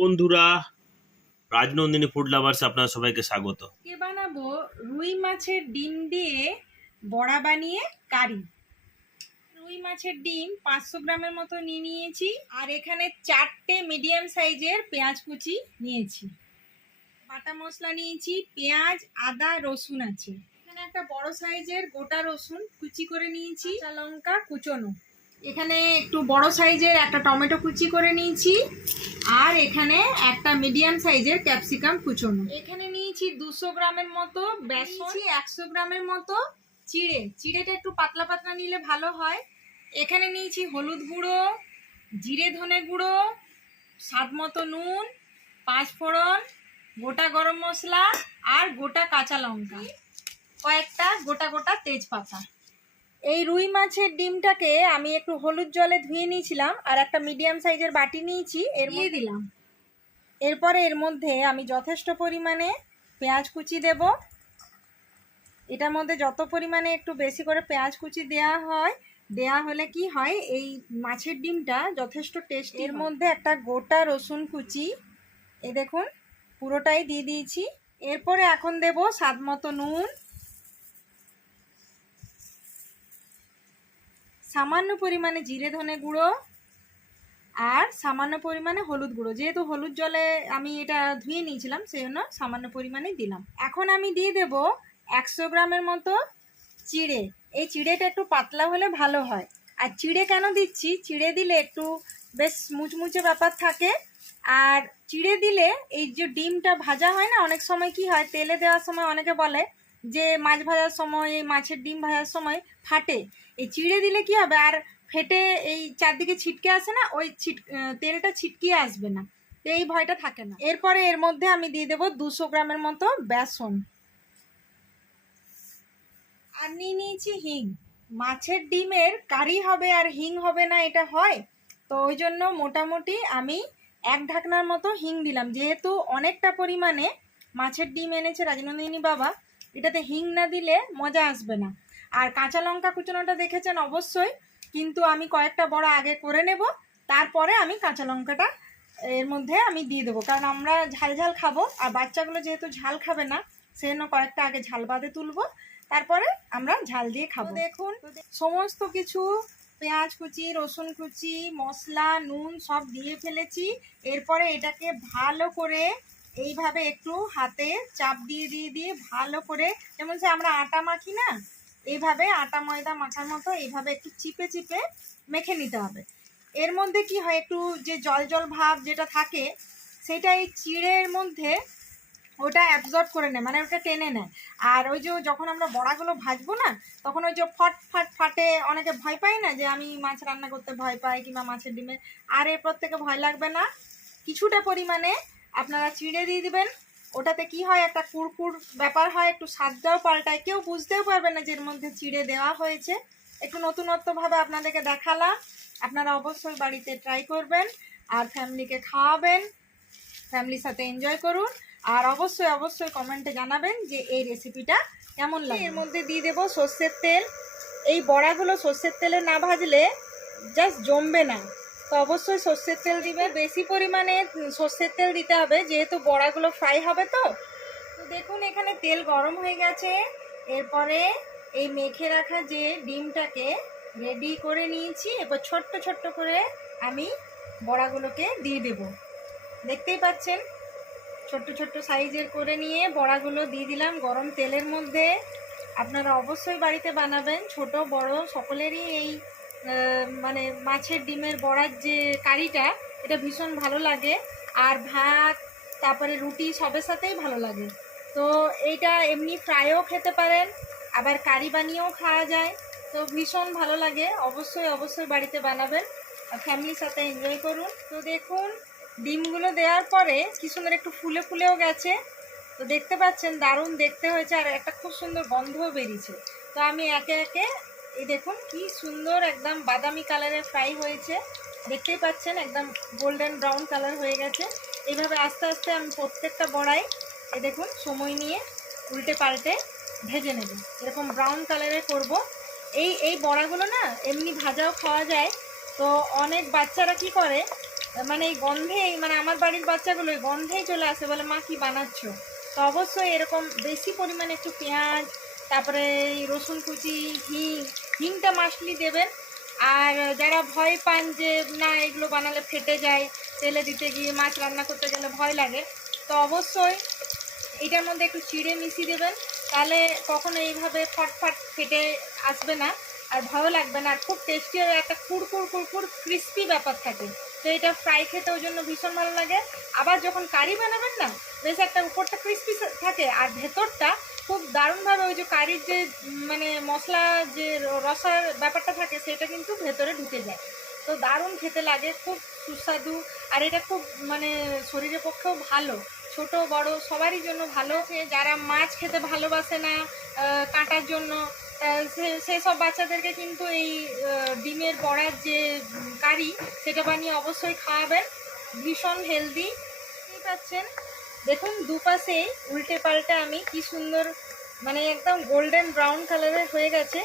বন্ধুরা, Rajnandini food lovers আপনারা সবাইকে স্বাগত। কে বানাবো রুই মাছের ডিম দিয়ে বড়া বানিয়ে কারি। রুই মাছের ডিম 500 গ্রামের মতো নিয়ে নিয়েছি, আর এখানে 4টে মিডিয়াম সাইজের পেঁয়াজ কুচি নিয়েছি। বাটা মশলা নিয়েছি, পেঁয়াজ, আদা, রসুন আছে। এখানে একটা বড় সাইজের গোটা রসুন কুচি করে নিয়েছি, কাঁচা লঙ্কা কুচোনো। এখানে একটু বড় সাইজের একটা টমেটো কুচি করে নিয়েছি, আর এখানে একটা মিডিয়াম সাইজের ক্যাপসিকাম কুচোনো। এখানে নিয়েছি 200 গ্রামের মতো বেসন, 100 গ্রামের মতো চিড়েটা একটু পাতলা পাতলা নিলে ভালো হয়। এখানে নিয়েছি হলুদ গুঁড়ো, জিরে ধনে গুঁড়ো, স্বাদ মতো নুন, 5 ফোড়ন, গোটা গরম মশলা আর গোটা কাঁচা লঙ্কা, কয়েকটা গোটা গোটা তেজপাতা। এই রুই মাছের ডিমটাকে আমি একটু হলুদ জলে ধুয়ে নিয়েছিলাম, আর একটা মিডিয়াম সাইজের বাটি নিয়েছি, এর দিয়ে দিলাম। এরপরে এর মধ্যে আমি যথেষ্ট পরিমাণে পেঁয়াজ কুচি দেব। এটার মধ্যে যত পরিমাণে একটু বেশি করে পেঁয়াজ কুচি দেয়া হলে কি হয়, এই মাছের ডিমটা যথেষ্ট টেস্টি। এর মধ্যে একটা গোটা রসুন কুচি, এই দেখুন পুরোটাই দিয়ে দিয়েছি। এরপরে এখন দেব স্বাদ মতো নুন, সামান্য পরিমাণে জিরে ধনে গুঁড়ো, আর সামান্য পরিমাণে হলুদ গুঁড়ো। যেহেতু হলুদ জলে আমি এটা ধুয়ে নিয়েছিলাম, সেই জন্য সামান্য পরিমাণে দিলাম। এখন আমি দিয়ে দেব 100 গ্রামের মতো চিড়ে। এই চিড়েটা একটু পাতলা হলে ভালো হয়। আর চিড়ে কেন দিচ্ছি, চিড়ে দিলে একটু বেশ মুচমুচে ব্যাপার থাকে। আর চিড়ে দিলে এই যে ডিমটা ভাজা হয় না, অনেক সময় কি হয়, তেলে দেওয়ার সময় অনেকে বলে যে মাছ ভাজার সময়, এই মাছের ডিম ভাজার সময় ফাটে। এই চিড়ে দিলে কি হবে, আর ফেটে এই চারদিকে ছিটকে আসে না, ওই তেলটা ছিটকিয়ে আসবে না, তো এই ভয়টা থাকে না। এরপরে এর মধ্যে আমি দিয়ে দেবো 200 গ্রামের মতো বেসন, আর নিয়ে নিয়েছি হিং। মাছের ডিমের কারি হবে আর হিং হবে না, এটা হয়? তো ওই জন্য মোটামুটি আমি 1 ঢাকনার মতো হিং দিলাম, যেহেতু অনেকটা পরিমাণে মাছের ডিম এনেছে রাজনন্দিনী বাবা, এটাতে হিং না দিলে মজা আসবে না। আর কাঁচা লঙ্কা কুচোনোটা দেখেছেন অবশ্যই, কিন্তু আমি কয়েকটা বড়া আগে করে নেব, তারপরে আমি কাঁচা লঙ্কাটা এর মধ্যে আমি দিয়ে দেবো, কারণ আমরা ঝাল ঝাল খাবো, আর বাচ্চাগুলো যেহেতু ঝাল খাবে না, সেই জন্য কয়েকটা আগে ঝাল বাদে তুলবো, তারপরে আমরা ঝাল দিয়ে খাবো। দেখুন সমস্ত কিছু পেঁয়াজ কুচি, রসুন কুচি, মশলা, নুন সব দিয়ে ফেলেছি। এরপরে এটাকে ভালো করে এইভাবে একটু হাতে চাপ দিয়ে দিয়ে দিয়ে ভালো করে, যেমন সে আমরা আটা মাখি না, এইভাবে আটা ময়দা মাখার মতো এইভাবে একটু চিপে চিপে মেখে নিতে হবে। এর মধ্যে কি হয়, একটু যে জল জল ভাব যেটা থাকে, সেটা এই চিড়ের মধ্যে ওটা অ্যাবজর্ব করে নেয়, মানে ওটা টেনে নেয়। আর ওই যে যখন আমরা বড়াগুলো ভাজবো না, তখন ওই যে ফট ফট ফাটে, অনেকে ভয় পায় না যে আমি মাছ রান্না করতে ভয় পাই কিংবা মাছের ডিমে, আর এরপর থেকে ভয় লাগবে না। কিছুটা পরিমাণে আপনারা চিড়ে দিয়ে দিবেন, ওটাতে কি হয়, একটা কুড়কুড় ব্যাপার হয়, একটু স্বাদটাও পাল্টায়, কেউ বুঝতেও পারবে না যে এর মধ্যে চিড়ে দেওয়া হয়েছে। একটু নতুনত্বভাবে আপনাদেরকে দেখালাম, আপনারা অবশ্যই বাড়িতে ট্রাই করবেন আর ফ্যামিলিকে খাওয়াবেন, ফ্যামিলির সাথে এনজয় করুন। আর অবশ্যই অবশ্যই কমেন্টে জানাবেন যে এই রেসিপিটা কেমন লাগে। এর মধ্যে দিয়ে দেবো সর্ষের তেল। এই বড়াগুলো সর্ষের তেলে না ভাজলে জাস্ট জমবে না, তো অবশ্যই সর্ষের তেল দিবে, বেশি পরিমাণে সর্ষের তেল দিতে হবে, যেহেতু বড়াগুলো ফ্রাই হবে। তো দেখুন এখানে তেল গরম হয়ে গেছে। এরপরে এই মেখে রাখা যে ডিমটাকে রেডি করে নিয়েছি, এবার ছোট্ট ছোট্ট করে আমি বড়াগুলোকে দিয়ে দেব। দেখতেই পাচ্ছেন ছোট্ট ছোট্ট সাইজের করে নিয়ে বড়াগুলো দিয়ে দিলাম গরম তেলের মধ্যে। আপনারা অবশ্যই বাড়িতে বানাবেন, ছোট বড় সকলেরই এই মানে মাছের ডিমের বড়ার যে কারিটা, এটা ভীষণ ভালো লাগে, আর ভাত তারপরে রুটি সবের সাথেই ভালো লাগে। তো এইটা এমনি ফ্রাইও খেতে পারেন, আবার কারি বানিয়েও খাওয়া যায়, তো ভীষণ ভালো লাগে। অবশ্যই অবশ্যই বাড়িতে বানাবেন আর ফ্যামিলির সাথে এনজয় করুন। তো দেখুন ডিমগুলো দেওয়ার পরে কি সুন্দর একটু ফুলে ফুলেও গেছে, তো দেখতে পাচ্ছেন দারুণ দেখতে হয়েছে, আর একটা খুব সুন্দর গন্ধও বেরিয়েছে। তো আমি একে একে এই দেখুন কি সুন্দর একদম বাদামি কালারের ফ্রাই হয়েছে, দেখতেই পাচ্ছেন একদম গোল্ডেন ব্রাউন কালার হয়ে গেছে। এইভাবে আস্তে আস্তে আমি প্রত্যেকটা বড়াই এই দেখুন সময় নিয়ে উল্টে পাল্টে ভেজে নেব, এরকম ব্রাউন কালারের করব। এই বড়াগুলো না এমনি ভাজাও খাওয়া যায়। তো অনেক বাচ্চারা কি করে, মানে এই গন্ধেই, মানে আমার বাড়ির বাচ্চাগুলো এই গন্ধেই চলে আসে, বলে মা কি বানাচ্ছ। তো অবশ্যই এরকম বেশি পরিমাণে একটু পেঁয়াজ, তারপরে এই রসুন কুচি, হিংটা মাস্টলি দেবেন। আর যারা ভয় পান যে না এগুলো বানালে ফেটে যায়, তেলে দিতে গিয়ে মাছ রান্না করতে গেলে ভয় লাগে, তো অবশ্যই এটার মধ্যে একটু চিড়ে মিশিয়ে দেবেন, তাহলে কখনো এইভাবে ফটফট ফেটে আসবে না আর ভয়ও লাগবে না, আর খুব টেস্টি হবে, একটা কুড়কুড় ক্রিস্পি ব্যাপার থাকে। তো এটা ফ্রাই খেতে ওই জন্য ভীষণ ভালো লাগে। আবার যখন কারি বানাবেন না, বেশ একটা উপরটা ক্রিস্পি থাকে আর ভেতরটা খুব দারুণভাবে ওই যে কারির যে মানে মশলা যে রসার ব্যাপারটা থাকে সেটা কিন্তু ভেতরে ঢুকে যায়। তো দারুণ খেতে লাগে, খুব সুস্বাদু। আর এটা খুব মানে শরীরের পক্ষেও ভালো, ছোট বড় সবারই জন্য ভালো। যারা মাছ খেতে ভালোবাসে না কাঁটার জন্য, সেসব বাচ্চাদেরকে কিন্তু এই ডিমের বড়ার যে কারি সেটা বানিয়ে অবশ্যই খাওয়াবেন, ভীষণ হেলদি। বুঝতেই পাচ্ছেন, দেখুন দুপাশেই উল্টে পাল্টে আমি কি সুন্দর মানে একদম গোল্ডেন ব্রাউন কালারের হয়ে গেছে,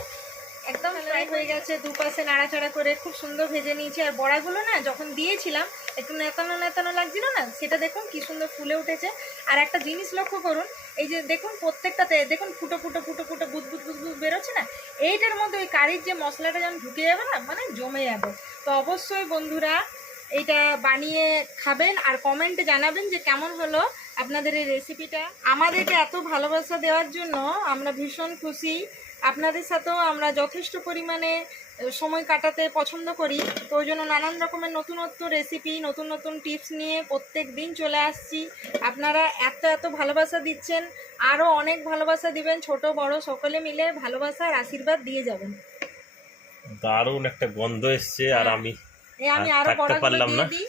একদম ফ্রাই হয়ে গেছে। দুপাশে নাড়াচাড়া করে খুব সুন্দর ভেজে নিয়েছি। আর বড়াগুলো না যখন দিয়েছিলাম একটু নেতানো নেতানো লাগছিল না, সেটা দেখুন কি সুন্দর ফুলে উঠেছে। আর একটা জিনিস লক্ষ্য করুন, এই যে দেখুন প্রত্যেকটাতে দেখুন ফুটো ফুটো ফুটো ফুটো বুদবুদ বুদবুদ বেরোচ্ছে না, এইটার মধ্যে ওই কারির যে মশলাটা যখন ঢুকে যাবে না, মানে জমে যাবে। তো অবশ্যই বন্ধুরা এইটা বানিয়ে খাবেন আর কমেন্টে জানাবেন যে কেমন হলো আপনাদের এই রেসিপিটা। আমাদেরকে এত ভালোবাসা দেওয়ার জন্য আমরা ভীষণ খুশি। আপনাদের সাথেও আমরা যথেষ্ট পরিমাণে সময় কাটাতে পছন্দ করি, তো ওই জন্য নানান রকমের নতুনত্ব রেসিপি, নতুন নতুন টিপস নিয়ে প্রত্যেক দিন চলে আসছি। আপনারা এত ভালোবাসা দিচ্ছেন, আরও অনেক ভালোবাসা দিবেন, ছোট বড় সকলে মিলে ভালোবাসা আর আশীর্বাদ দিয়ে যাবেন। দারুণ একটা গন্ধ এসছে, আর আমি আরো থাকতে পারলাম না। দিই।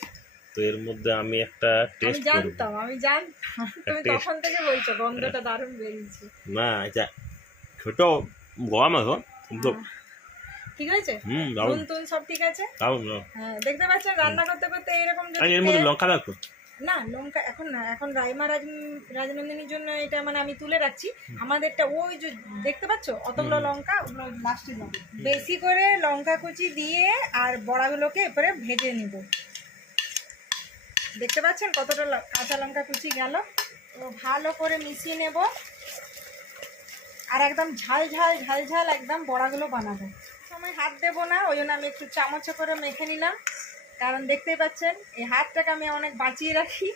তো এর মধ্যে আমি একটা টেস্ট করব। আমি জানতাম তুমি তখন থেকে বলছো গন্ধটা দারুণ বেরিয়েছে। না এটা ছোট গরম আছে কিন্তু ঠিক আছে, নুন টুন সব ঠিক আছে। হ্যাঁ, দেখতে পাচ্ছেন রান্না করতে করতে এরকম যদি এর মধ্যে লঙ্কা রাখো না, লঙ্কা এখন না, এখন রাইমা রাজনন্দিনীর জন্য এটা মানে আমি তুলে রাখছি। আমাদেরটা ওই যে দেখতে পাচ্ছ অতগুলো লঙ্কা, ওগুলো লাস্টে দেবো। বেশি করে লঙ্কা কুচি দিয়ে আর বড়াগুলোকে এরপরে ভেজে নিব। দেখতে পাচ্ছেন কতটা কাঁচা লঙ্কা কুচি গেল। তো ভালো করে মিশিয়ে নেব আর একদম ঝাল ঝাল একদম বড়াগুলো বানাবো। সময় হাত দেবো না, ওই জন্য আমি একটু চামচে করে মেখে নিলাম, কারণ দেখতেই পাচ্ছেন এই হাতটাকে আমি অনেক বাঁচিয়ে রাখি।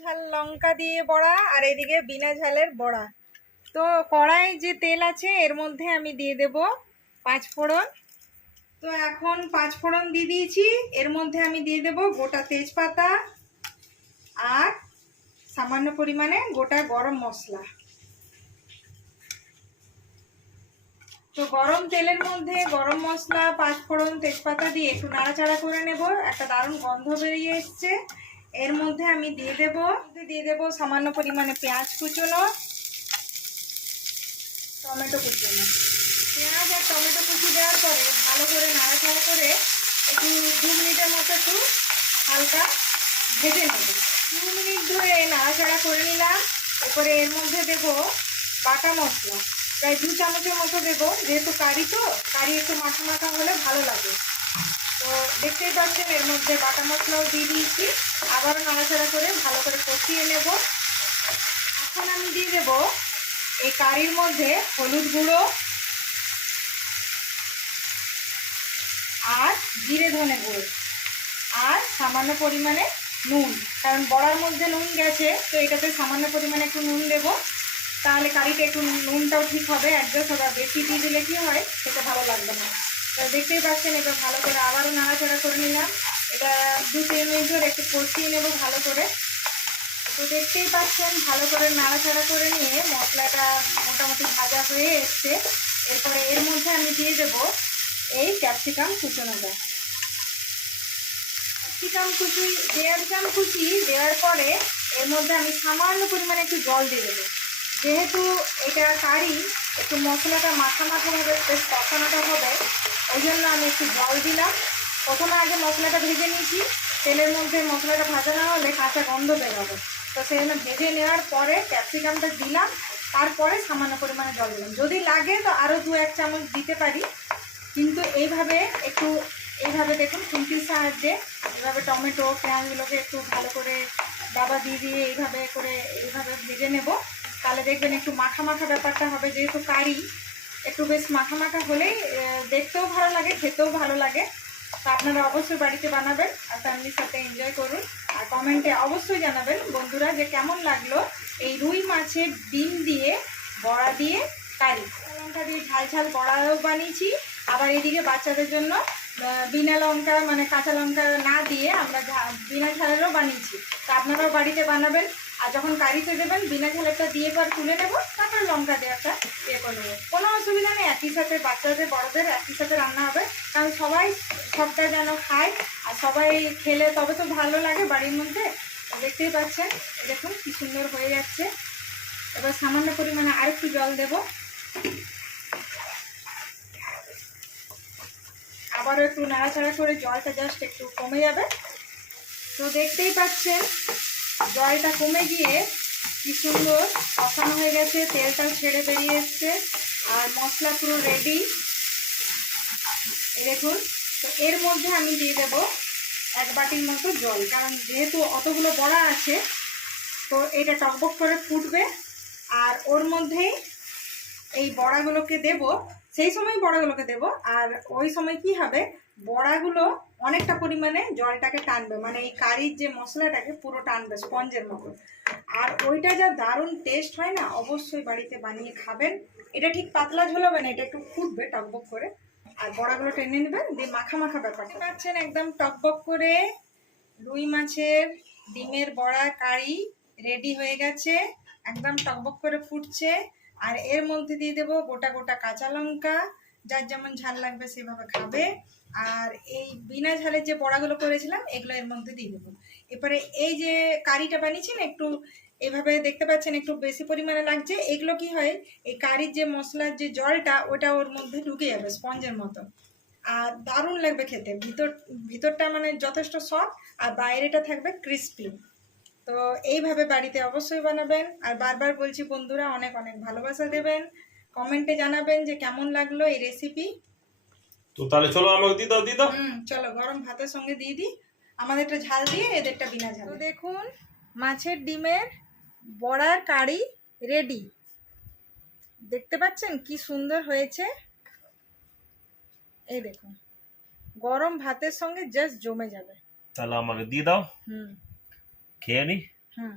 ঝাল লঙ্কা দিয়ে বড়া আর এদিকে বিনা ঝালের বড়া। তো কড়াই যে তেল আছে এর মধ্যে আমি দিয়ে দেব 5 ফোড়ন। তো এখন 5 ফোড়ন দিয়ে দিয়েছি, এর মধ্যে আমি দিয়ে দেব গোটা তেজপাতা আর সামান্য পরিমাণে গোটা গরম মশলা। তো গরম তেলের মধ্যে গরম মশলা, 5 ফোড়ন, তেজপাতা দিয়ে একটু নাড়াচাড়া করে নেব। একটা দারুণ গন্ধ বেরিয়ে এসছে। এর মধ্যে আমি দিয়ে দেব সামান্য পরিমাণে পেঁয়াজ কুচনো, টমেটো কুচনো। পেঁয়াজ আর টমেটো কুচি দেওয়ার পরে ভালো করে নাড়াচাড়া করে একটু 2 মিনিটের মতো একটু হালকা ভেজে নেব। 2 মিনিট ধরে নাড়াচাড়া করে নিলাম। এরপরে এর মধ্যে দেব বাটা মশলা, প্রায় 2 চামচের মতো দেবো, যেহেতু কারি তো কারি একটু মাখা মাখা হলে ভালো লাগে। তো দেখতেই পাচ্ছেন এর মধ্যে বাটা মশলাও দিয়ে দিয়েছি, আবারও নাড়াচাড়া করে ভালো করে কষিয়ে নেব। এখন আমি দিয়ে দেব এই কারির মধ্যে হলুদ গুঁড়ো আর জিরে ধনে গুঁড়ো আর সামান্য পরিমাণে নুন, কারণ বড়ার মধ্যে নুন গেছে, তো এটাতে সামান্য পরিমাণে একটু নুন দেবো, তাহলে কারিটা একটু নুনটাও ঠিক হবে, অ্যাডজাস্ট হবে। বেশি দিয়ে দিলে কি হয় সেটা ভালো লাগবে না। তো দেখতেই পাচ্ছেন এটা ভালো করে আবারও নাড়াচাড়া করে নিলাম। এটা 2-3 মিনিট ধরে একটু কষিয়ে নেব ভালো করে। তো দেখতেই পাচ্ছেন ভালো করে নাড়াচাড়া করে নিয়ে মশলাটা মোটামুটি ভাজা হয়ে এসছে। এরপরে এর মধ্যে আমি দিয়ে দেব এই ক্যাপসিকাম কুচনোটা। ক্যাপসিকাম কুচি দেওয়ার পরে এর মধ্যে আমি সামান্য পরিমাণে একটু জল দিয়ে দেবো। যেহেতু এটা কারি একটু মশলাটা মাখা হবে, বেশ কষানোটা হবে, ওই জন্য আমি একটু জল দিলাম। প্রথমে আগে মশলাটা ভেজে নিয়েছি, তেলের মধ্যে মশলাটা ভাজা না হলে কাঁচা গন্ধ বেরোবে। তো সেই জন্য ভেজে নেওয়ার পরে ক্যাপসিকামটা দিলাম, তারপরে সামান্য পরিমাণে জল দিলাম। যদি লাগে তো আরও 2-1 চামচ দিতে পারি, কিন্তু এইভাবে একটু এইভাবে দেখুন খুন্তির সাহায্যে এভাবে টমেটো পেঁয়াজগুলোকে একটু ভালো করে দাবা দিয়ে দিয়ে এইভাবে ভেজে নেব। তাহলে দেখবেন একটু মাখা মাখা ব্যাপারটা হবে, যেহেতু কারি একটু বেশ মাখা মাখা হলেই দেখতেও ভালো লাগে, খেতেও ভালো লাগে। তো আপনারা অবশ্যই বাড়িতে বানাবেন আর ফ্যামিলির সাথে এনজয় করুন। আর কমেন্টে অবশ্যই জানাবেন বন্ধুরা যে কেমন লাগলো এই রুই মাছের ডিম দিয়ে বড়া দিয়ে কারি। লঙ্কা দিয়ে ঝাল ঝাল বড়াও বানিয়েছি, আবার এদিকে বাচ্চাদের জন্য বিনা লঙ্কা মানে কাঁচা লঙ্কা না দিয়ে আমরা বিনা ঝালেরও বানিয়েছি। তো আপনারাও বাড়িতে বানাবেন, আর যখন কারিতে দেবেন বিনা ঝালেরটা দিয়ে পর তুলে নেব, তারপর লঙ্কা দেওয়াটা করে নেবো। কোনো অসুবিধা নেই, একই সাথে বাচ্চাদের বড়দের একই সাথে রান্না হবে, কারণ সবাই সবটা যেন খায় আর সবাই খেলে তবে তো ভালো লাগে বাড়ির মধ্যে। দেখতেই পাচ্ছেন দেখুন কি সুন্দর হয়ে যাচ্ছে। এবার সামান্য পরিমাণে আরেকটু জল দেব, আবারও একটু নাড়াচাড়া করে জলটা জাস্ট একটু কমে যাবে। তো দেখতেই পাচ্ছেন জলটা কমে গিয়ে কি সুন্দর কষানো হয়ে গেছে, তেলটাও ছেড়ে বেরিয়ে এসছে আর মশলা পুরো রেডি। দেখুন, তো এর মধ্যে আমি দিয়ে দেব 1 বাটির মতো জল, কারণ যেহেতু অতগুলো বড়া আছে তো এটা টকবক করে ফুটবে। আর ওর মধ্যেই এই বড়াগুলোকে দেব, সেই সময় বড়াগুলোকে দেব। আর ওই সময় কি হবে, বড়াগুলো অনেকটা পরিমাণে জলটাকে টানবে, মানে এই কারির যে মশলাটাকে পুরো টানবে স্পঞ্জের মতো। আর ওইটা যা দারুণ টেস্ট হয় না, অবশ্যই বাড়িতে বানিয়ে খাবেন। এটা ঠিক পাতলা ঝোল হবে না, এটা একটু ফুটবে টকবক করে, আর বড়াগুলো টেনে নেবেন দিয়ে মাখা মাখা ব্যাপারটা পাচ্ছেন। একদম টকবক করে রুই মাছের ডিমের বড়া কারি রেডি হয়ে গেছে, একদম টকবক করে ফুটছে। আর এর মধ্যে দিয়ে দেবো গোটা গোটা কাঁচা লঙ্কা, যার যেমন ঝাল লাগবে সেভাবে খাবে। আর এই বিনা ঝালের যে বড়াগুলো করেছিলাম এগুলো এর মধ্যে দিয়ে দেবো। এরপরে এই যে কারিটা বানিয়েছি না, একটু এইভাবে দেখতে পাচ্ছেন একটু বেশি পরিমাণে লাগছে। এগুলো কি হয়, এই কারির যে মশলার যে জলটা ওটা ওর মধ্যে ঢুকে যাবে স্পঞ্জের মতো, আর দারুণ লাগবে খেতে। ভিতরটা মানে যথেষ্ট সফট আর বাইরেটা থাকবে ক্রিস্পি। তো এইভাবে বাড়িতে অবশ্যই বানাবেন। আর বারবার বলছি বন্ধুরা, অনেক অনেক ভালোবাসা দেবেন, কমেন্টে জানাবেন যে কেমন লাগলো এই রেসিপি। তো তাহলে চলো আমাকে দিয়ে দাও। চলো গরম ভাতের সঙ্গে দিয়ে দিই, আমাদেরটা ঝাল দিয়ে এদেরটা বিনা ঝাল। তো দেখুন মাছের ডিমের বড়ার কারি রেডি, দেখতে পাচ্ছেন কি সুন্দর হয়েছে। এই দেখুন গরম ভাতের সঙ্গে জাস্ট জমে যাবে। তাহলে আমাকে দিয়ে দাও, হুম খেয়ে নি। হুম